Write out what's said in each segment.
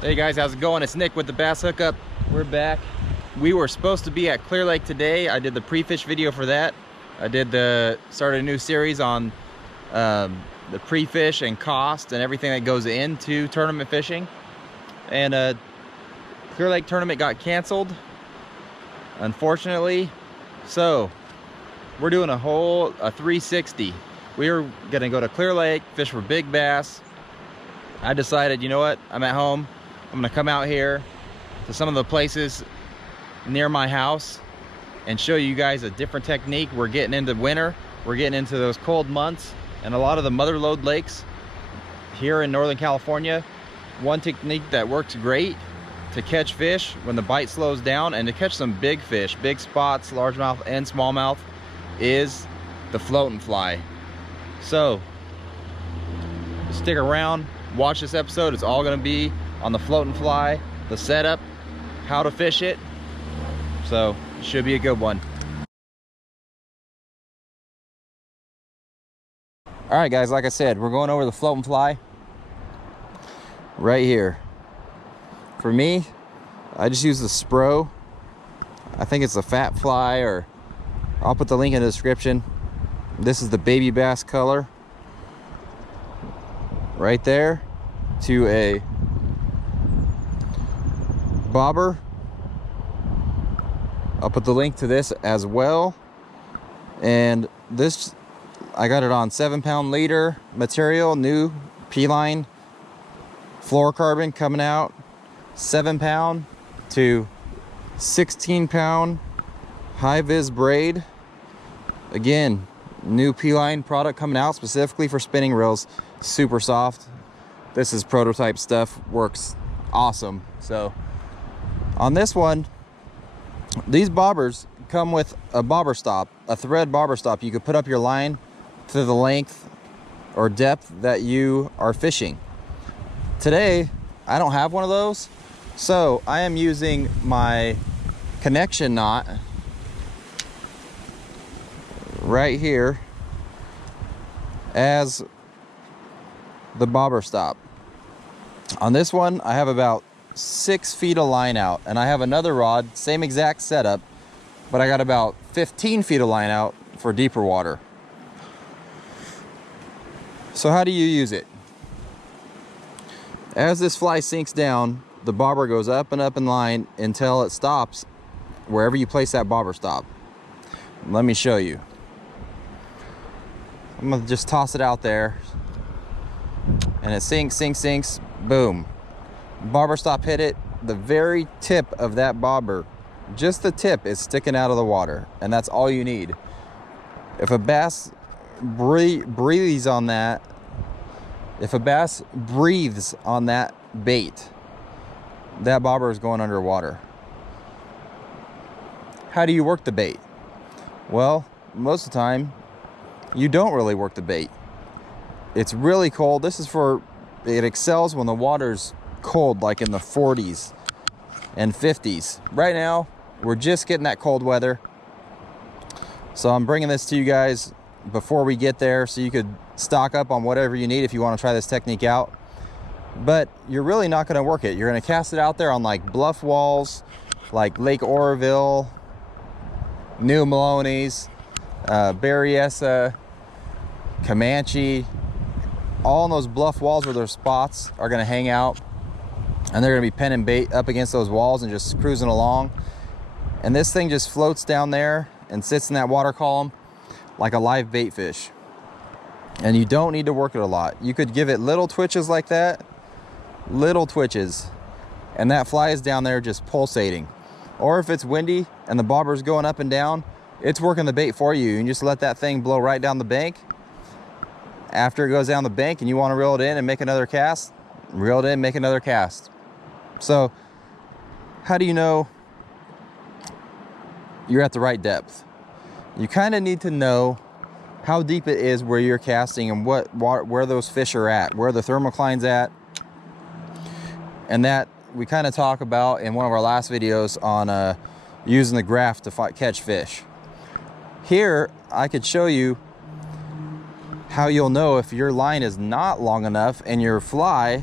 Hey guys, how's it going? It's Nick with the Bass Hookup. We're back. We were supposed to be at Clear Lake today. I did the pre-fish video for that. I started a new series on the pre-fish and cost and everything that goes into tournament fishing. And Clear Lake tournament got canceled, unfortunately. So we're doing a 360. We were gonna go to Clear Lake, fish for big bass. I decided, you know what? I'm at home. I'm gonna come out here to some of the places near my house and show you guys a different technique. We're getting into winter. We're getting into those cold months, and a lot of the mother lode lakes here in Northern California, one technique that works great to catch fish when the bite slows down and to catch some big fish, big spots, largemouth and smallmouth, is the float and fly. So stick around, watch this episode. It's all gonna be on the float and fly, the setup, how to fish it. So it should be a good one. All right guys, like I said, we're going over the float and fly right here. For me, I just use the Spro. I think it's a Fat Fly, or I'll put the link in the description. This is the baby bass color right there to a bobber. I'll put the link to this as well. And this, I got it on 7-pound leader material, new P-line fluorocarbon coming out, 7-pound to 16-pound high-vis braid. Again, new P-line product coming out specifically for spinning reels. Super soft. This is prototype stuff, works awesome. So on this one, these bobbers come with a bobber stop, a thread bobber stop. You could put up your line to the length or depth that you are fishing. Today, I don't have one of those, so I am using my connection knot right here as the bobber stop. On this one, I have about 6 feet of line out, and I have another rod, same exact setup, but I got about 15 feet of line out for deeper water. So how do you use it? As this fly sinks down, the bobber goes up and up in line until it stops wherever you place that bobber stop. Let me show you. I'm gonna just toss it out there, and it sinks, boom. Bobber stop hit it. The very tip of that bobber, just the tip, is sticking out of the water, and that's all you need. If a bass breathes on that, bait, that bobber is going underwater. How do you work the bait? Well, most of the time, you don't really work the bait. It's really cold. It excels when the water's cold, like in the 40s and 50s. Right now, we're just getting that cold weather. So I'm bringing this to you guys before we get there so you could stock up on whatever you need if you want to try this technique out. But you're really not going to work it. You're going to cast it out there on like bluff walls, like Lake Oroville, New Maloney's, Berryessa, Comanche. All on those bluff walls where their spots are going to hang out, and they're going to be penning bait up against those walls and just cruising along. And this thing just floats down there and sits in that water column like a live bait fish. And you don't need to work it a lot. You could give it little twitches like that, little twitches, and that fly is down there just pulsating. Or if it's windy and the bobber's going up and down, it's working the bait for you. And you just let that thing blow right down the bank. After it goes down the bank and you want to reel it in and make another cast, reel it in, make another cast. So how do you know you're at the right depth? You kind of need to know how deep it is where you're casting and where those fish are at, where the thermocline's at. And that we kind of talk about in one of our last videos on using the graph to catch fish. Here, I could show you how you'll know if your line is not long enough and your fly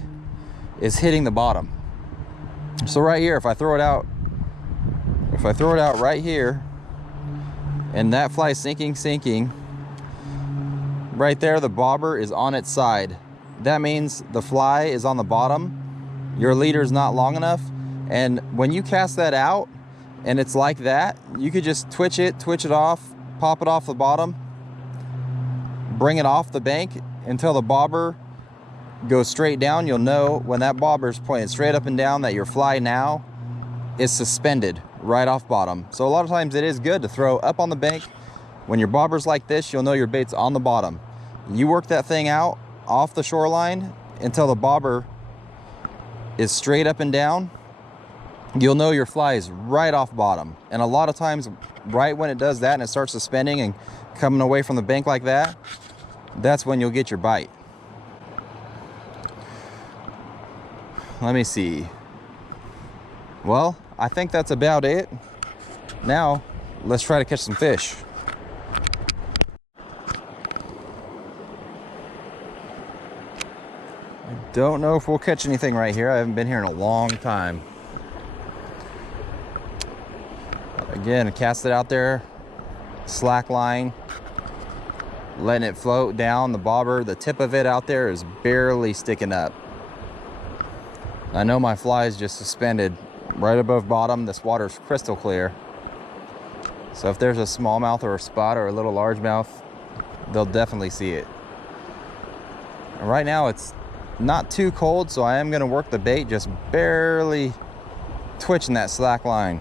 is hitting the bottom. So right here, if I throw it out right here, and that fly is sinking, right there, the bobber is on its side. That means the fly is on the bottom. Your leader is not long enough. And when you cast that out and it's like that, you could just twitch it off, pop it off the bottom, bring it off the bank until the bobber goes straight down. You'll know when that bobber is pointed straight up and down that your fly now is suspended right off bottom. So a lot of times it is good to throw up on the bank. When your bobber's like this, you'll know your bait's on the bottom. You work that thing out off the shoreline until the bobber is straight up and down. You'll know your fly is right off bottom. And a lot of times, right when it does that and it starts suspending and coming away from the bank like that, that's when you'll get your bite. Let me see. Well, I think that's about it. Now, let's try to catch some fish. Don't know if we'll catch anything right here. I haven't been here in a long time. Again, cast it out there, slack line, letting it float down. The bobber, the tip of it out there is barely sticking up. I know my fly is just suspended right above bottom. This water's crystal clear. So if there's a smallmouth or a spot or a little largemouth, they'll definitely see it. And right now it's not too cold, so I am gonna work the bait, just barely twitching that slack line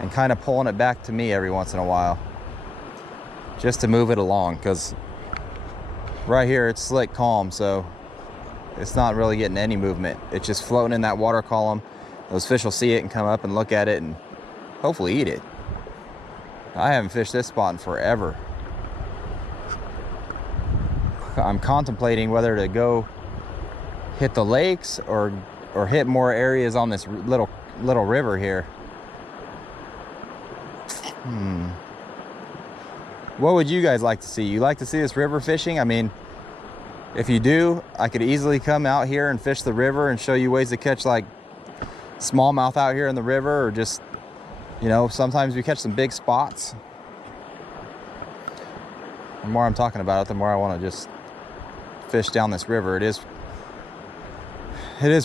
and kind of pulling it back to me every once in a while just to move it along, because right here it's slick calm, so it's not really getting any movement. It's just floating in that water column. Those fish will see it and come up and look at it and hopefully eat it. I haven't fished this spot in forever. I'm contemplating whether to go hit the lakes or hit more areas on this little river here. What would you guys like to see? You like to see this river fishing? I mean, if you do, I could easily come out here and fish the river and show you ways to catch like smallmouth out here in the river, or just, you know, sometimes we catch some big spots. The more I'm talking about it, the more I want to just fish down this river. It is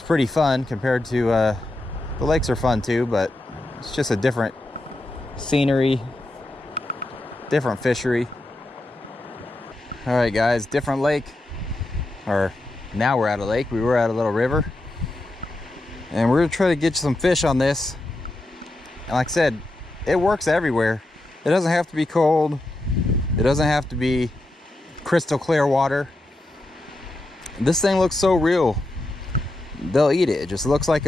pretty fun compared to the lakes are fun too, but it's just a different scenery, different fishery. All right guys, different lake, or now we're at a lake. We were at a little river, and we're gonna try to get some fish on this. And like I said, it works everywhere. It doesn't have to be cold. It doesn't have to be crystal clear water. This thing looks so real. They'll eat it. It just looks like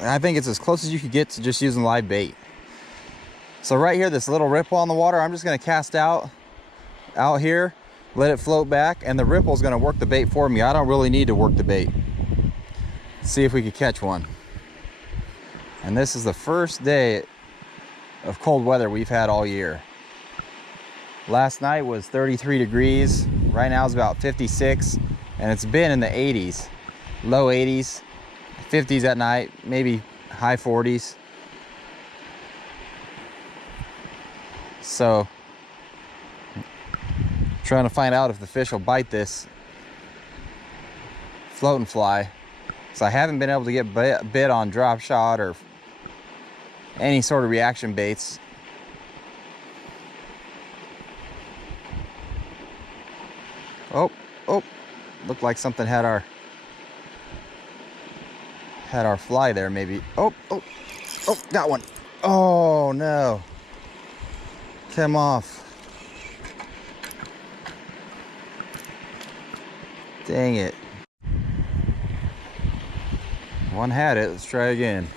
I think it's as close as you could get to just using live bait. So right here, this little ripple on the water, I'm just gonna cast out here, let it float back, and the ripple is gonna work the bait for me. I don't really need to work the bait. Let's see if we could catch one. And this is the first day of cold weather we've had all year. Last night was 33 degrees. Right now it's about 56, and it's been in the 80s, low 80s, 50s at night, maybe high 40s. So, trying to find out if the fish will bite this floating fly. So I haven't been able to get bit on drop shot or any sort of reaction baits. Oh, looked like something had our fly there maybe. Oh, got one. Oh no. Come off. Dang it. One had it. Let's try again.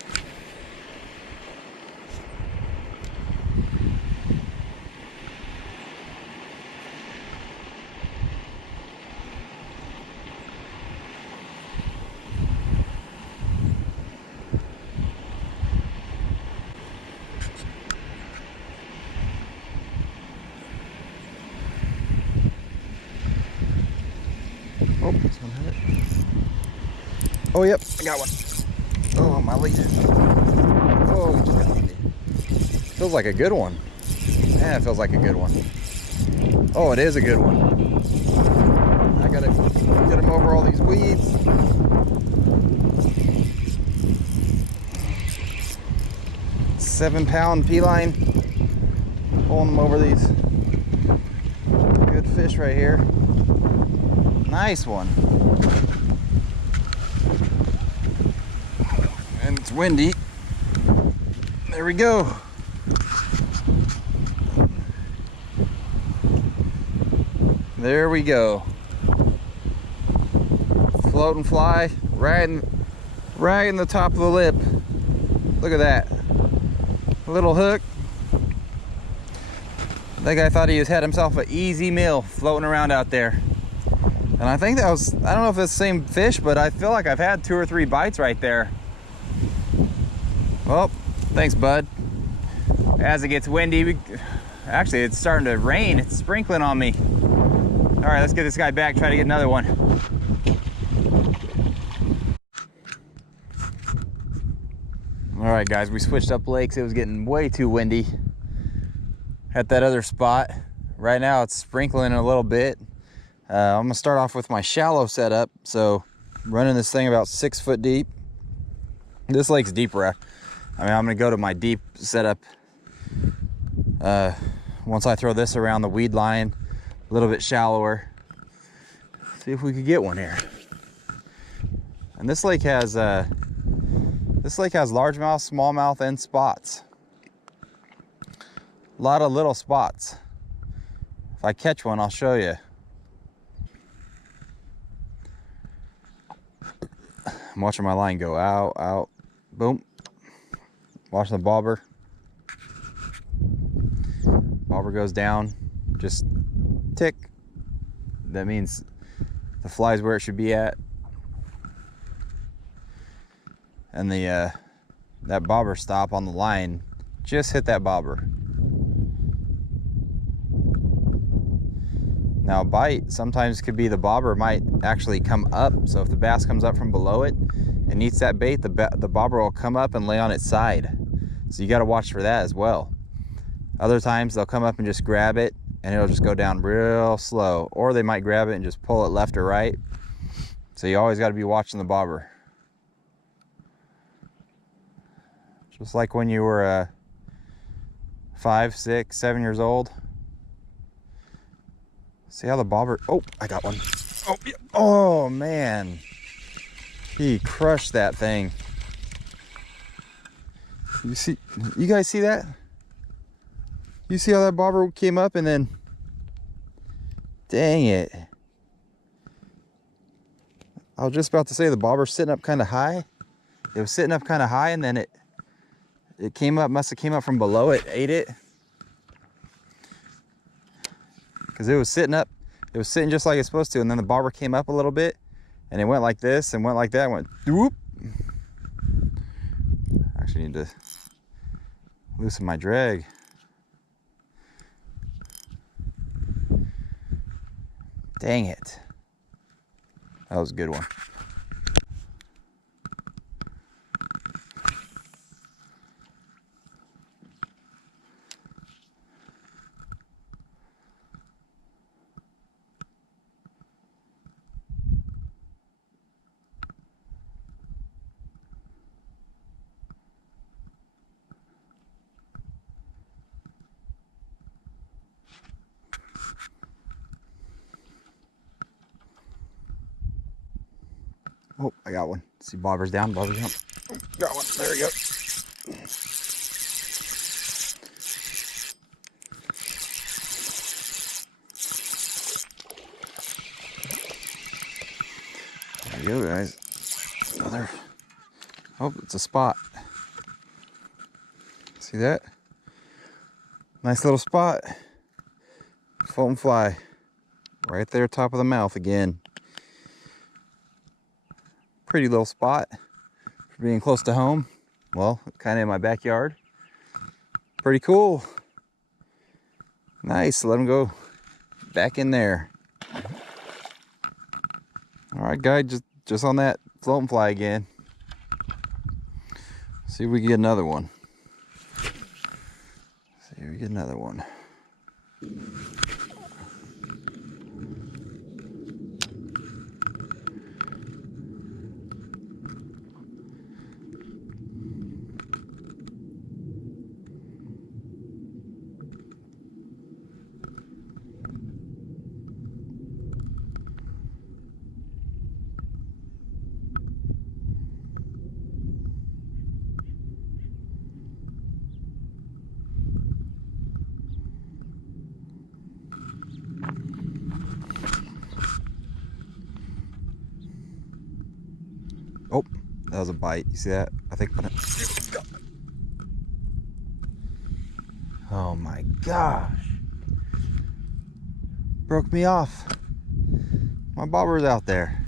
Oh, this one had it. Oh, yep, I got one. Oh, my leader. Oh, he just got me. Feels like a good one. Yeah, it feels like a good one. Oh, it is a good one. I gotta get him over all these weeds. 7-pound P-line. Pulling them over these. Good fish right here. Nice one. And it's windy. There we go. There we go. Float and fly right in the top of the lip. Look at that. A little hook. That guy thought he had himself an easy meal floating around out there. And I think that was, I don't know if it's the same fish, but I feel like I've had 2 or 3 bites right there. Well, thanks, bud. As it gets windy, actually it's starting to rain. It's sprinkling on me. All right, let's get this guy back, try to get another one. All right, guys, we switched up lakes. It was getting way too windy at that other spot. Right now it's sprinkling a little bit. I'm gonna start off with my shallow setup. So running this thing about 6 foot deep. This lake's deeper. I mean, I'm gonna go to my deep setup once I throw this around the weed line, a little bit shallower. See if we could get one here. And this lake has largemouth, smallmouth, and spots. A lot of little spots. If I catch one, I'll show you. I'm watching my line go out, out, boom. Watching the bobber. Bobber goes down, just tick. That means the fly's where it should be at. And the that bobber stop on the line just hit that bobber. Now a bite sometimes could be the bobber might actually come up. So if the bass comes up from below it and eats that bait, the bobber will come up and lay on its side. So you got to watch for that as well. Other times they'll come up and just grab it and it'll just go down real slow. Or they might grab it and just pull it left or right. So you always got to be watching the bobber. Just like when you were 5, 6, 7 years old. See how the bobber, oh, I got one. Oh, yeah. Oh man. He crushed that thing. You guys see that? You see how that bobber came up and then, dang it. I was just about to say the bobber's sitting up kind of high. It was sitting up kind of high and then it came up, must have came up from below it, ate it. Because it was sitting up, it was sitting just like it's supposed to, and then the bobber came up a little bit and it went like this and went like that, went whoop. Actually need to loosen my drag. Dang it. That was a good one. Oh, I got one. See, bobber's down, bobber's down. Got one. There we go. There you go, guys. Another. Oh, it's a spot. See that? Nice little spot. Float and fly. Right there, top of the mouth again. Pretty little spot for being close to home. Well, kind of in my backyard. Pretty cool. Nice. Let him go back in there. All right, guys, just on that floating fly again. See if we can get another one. See if we get another one. Oh, that was a bite. You see that? I think. Oh my gosh. Broke me off. My bobber's out there.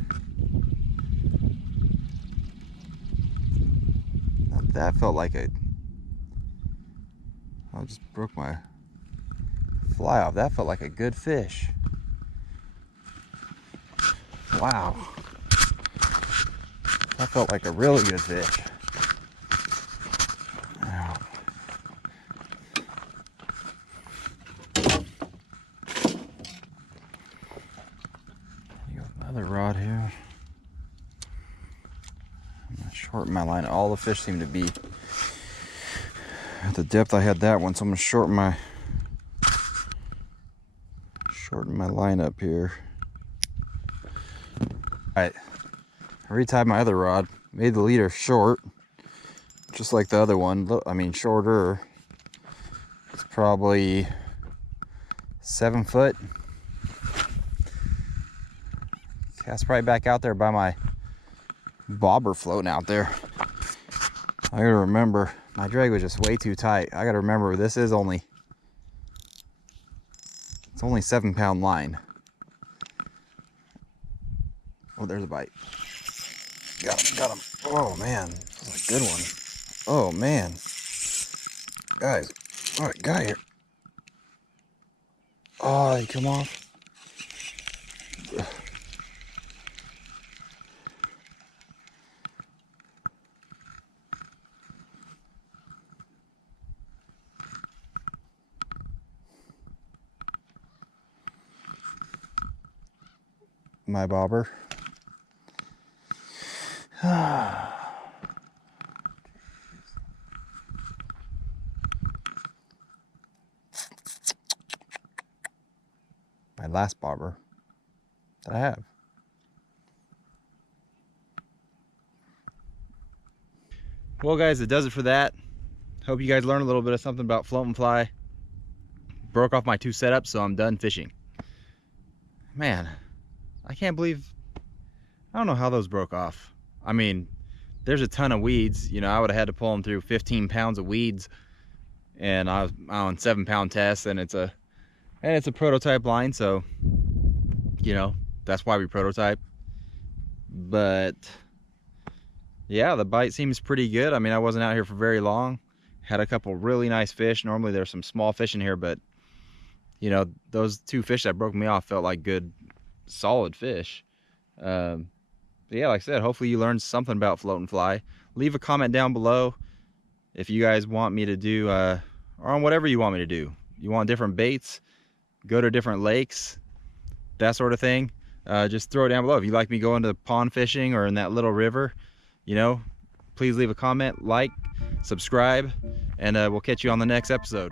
Now that felt like I just broke my fly off. That felt like a good fish. Wow. That felt like a really good fish. Wow. Another rod here. I'm gonna shorten my line. All the fish seem to be at the depth I had that one, so I'm gonna shorten my line up here. All right. I retied my other rod, made the leader short, just like the other one. I mean, shorter. It's probably 7 foot. Cast right back out there by my bobber floating out there. I gotta remember, my drag was just way too tight. I gotta remember, this is only, it's only 7-pound line. Oh, there's a bite. Got him. Oh man, that's a good one. Oh man. Guys, what a guy here. Oh, he come off. My bobber. My last bobber that I have. Well guys, it does it for that. Hope you guys learned a little bit of something about floating fly. Broke off my 2 setups, so I'm done fishing. Man, I can't believe, I don't know how those broke off. I mean, there's a ton of weeds. You know, I would have had to pull them through 15 pounds of weeds, and I was on 7-pound tests, and it's a prototype line, so you know, that's why we prototype. But yeah, the bite seems pretty good. I mean, I wasn't out here for very long. Had a couple really nice fish. Normally there's some small fish in here, but you know, those 2 fish that broke me off felt like good, solid fish. But yeah, like I said, hopefully you learned something about floating fly. Leave a comment down below if you guys want me to do, or on whatever you want me to do. You want different baits, go to different lakes, that sort of thing. Just throw it down below. If you like me going to pond fishing or in that little river, you know, please leave a comment, like, subscribe, and we'll catch you on the next episode.